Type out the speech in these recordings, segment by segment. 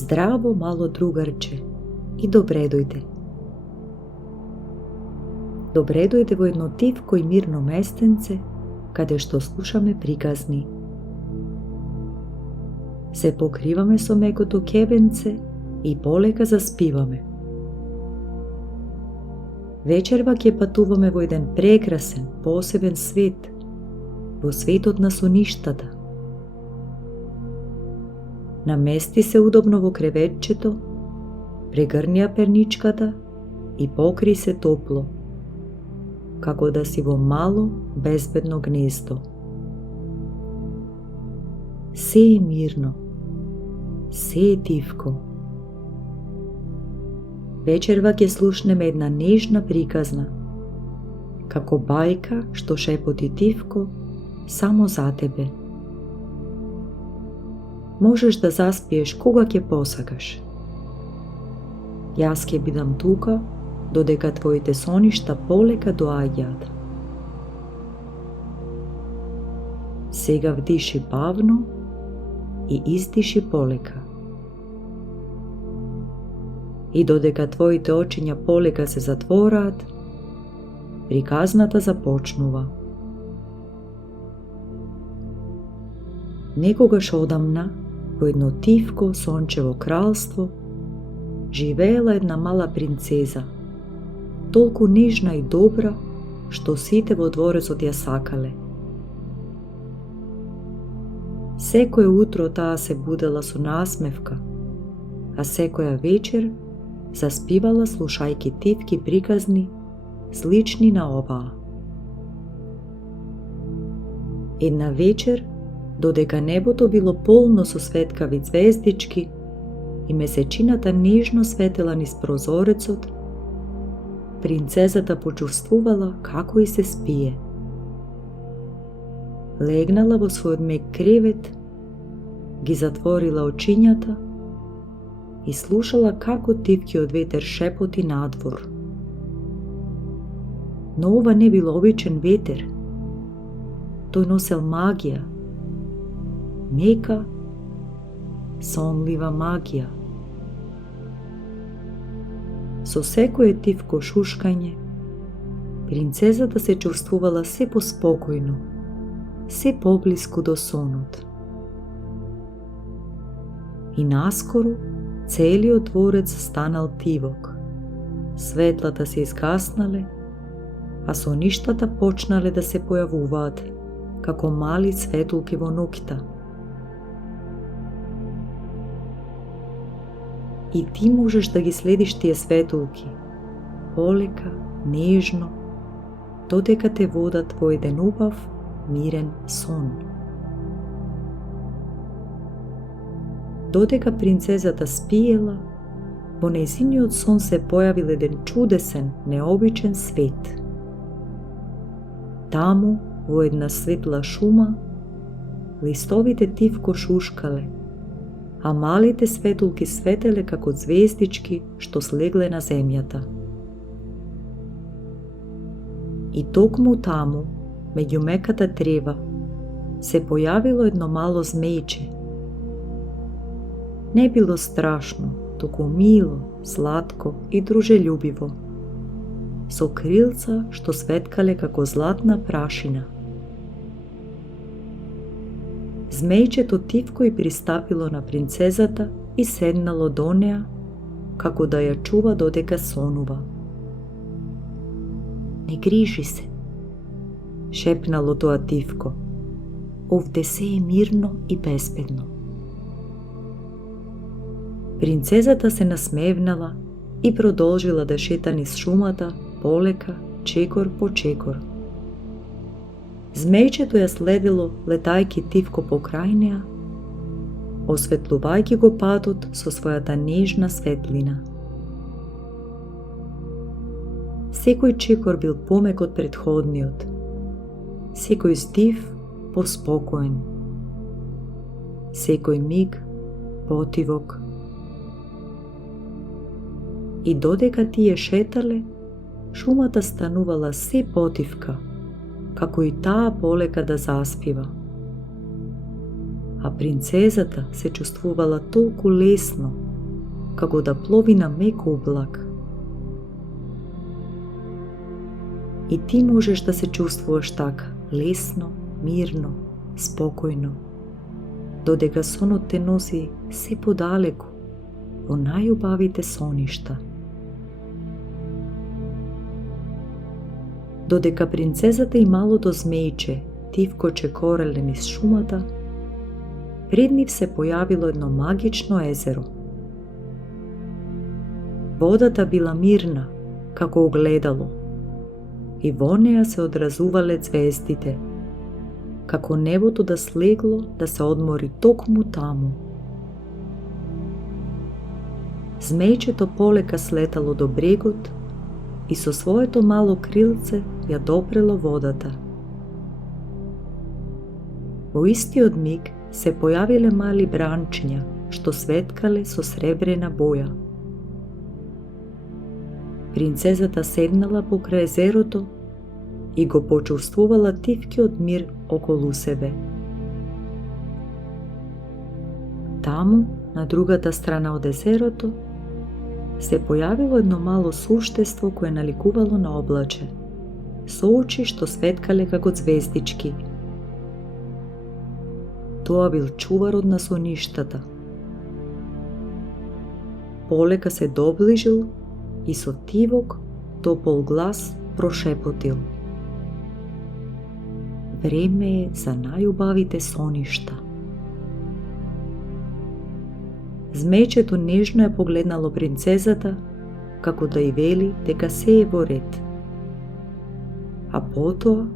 Здраво мало другарче и добре дојде. Добре дојде во едно тивко и мирно местенце, каде што слушаме приказни. Се покриваме со мекото кебенце и полека заспиваме. Вечерва ќе патуваме во еден прекрасен, посебен свет, во светот на соништата. Намести се удобно во креветчето, прегрни ја перничката и покри се топло, како да си во мало, безбедно гнездо. Се е мирно, се е тивко. Вечерва ќе слушнеме една нежна приказна, како бајка што шепоти тивко само за тебе. Можеш да заспиеш кога ќе посакаш. Јас ќе бидам тука додека твоите соништа полека доаѓаат. Сега вдиши бавно и издиши полека. И додека твоите очиња полека се затвораат, приказната започнува. Некогаш одамна, во едно тивко сончево кралство, живеела една мала принцеза, толку нежна и добра, што сите во дворецот ја сакале. Секое утро таа се будела со насмевка, а секоја вечер заспивала слушајки тивки приказни слични на оваа. Една вечер, додека небото било полно со светкави звездички и месечината нежно светела низ прозорецот, принцезата почувствувала како и се спие. Легнала во својот мек кревет, ги затворила очињата и слушала како тивкиот ветер шепоти надвор. Но ова не бил обичен ветер. Тој носел магија. Мека, сонлива магија. Со секое тивко шушкање, принцезата се чувствувала се поспокојно, се поблиску до сонот. И наскоро целиот дворец станал тивок. Светлата се изгаснале, а соништата почнале да се појавуваат како мали светулки во ноќта. И ти можеш да ги следиш тие светулки, полека, нежно, додека те водат во еден убав, мирен сон. Додека принцезата спиела, во нејзиниот сон се појавил еден чудесен, необичен свет. Таму, во една светла шума, листовите тивко шушкале, а малите светулки светеле како звездички што слегле на земјата. И токму таму, меѓу меката трева, се појавило едно мало змејче. Не било страшно, туку мило, сладко и дружелюбиво, со крилца што светкале како златна прашина. Змејчето тивко и пристапило на принцезата и седнало до неа, како да ја чува додека сонува. Не грижи се, шепнало тоа тивко. Овде се е мирно и безбедно. Принцезата се насмевнала и продолжила да шета низ шумата, полека, чекор по чекор. Змејчето ја следило, летајки тивко покрај неа, осветлувајќи го патот со својата нежна светлина. Секој чекор бил помек од претходниот, секој здив поспокоен, секој миг потивок. И додека тие шетале, шумата станувала се потивка, како и таа полека да заспива. А принцезата се чувствувала толку лесно, како да плови на мек облак. И ти можеш да се чувствуваш така, лесно, мирно, спокојно, додека сонот те носи се подалеку, во најубавите соништа. Додека принцезата и малото змејче тивко чекореле низ шумата, пред нив се појавило едно магично езеро. Водата била мирна, како огледало, и во неа се одразувале звездите, како небото да слегло да се одмори токму таму. Змејчето полека слетало до брегот и со своето мало крилце ја допрело водата. Во истиот миг се појавиле мали бранчиња што светкале со сребрена боја. Принцезата седнала покрај езерото и го почувствувала тивкиот мир околу себе. Таму, на другата страна од езерото, се појавило едно мало суштество кое наликувало на облаче, со очи што светкале како звездички. Тоа бил чуварот на соништата. Полека се доближил и со тивок, топол глас прошепотил: време е за најубавите соништа. Змејчето нежно ја погледнало принцезата, како да й вели дека се е во ред. А потоа,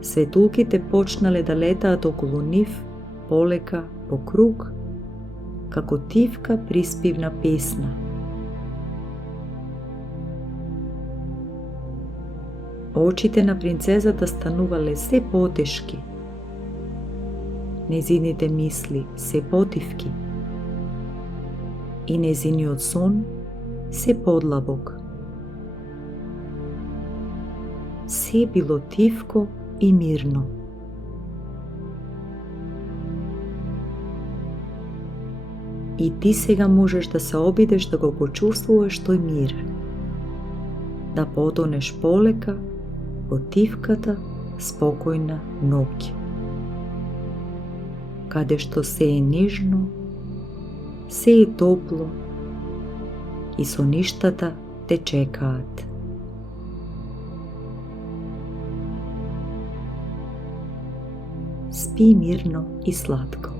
светулките почнале да летаат околу нив, полека, по круг, како тивка приспивна песна. Очите на принцезата станувале се потешки, незините мисли се потивки и незиниот сон се подлабок. Се било тивко и мирно. И ти сега можеш да се обидеш да го почувствуваш тој мир, да потонеш полека во тивката спокојна ноќ, каде што се е нежно, се е топло и соништата те чекаат. Спи мирно и сладко.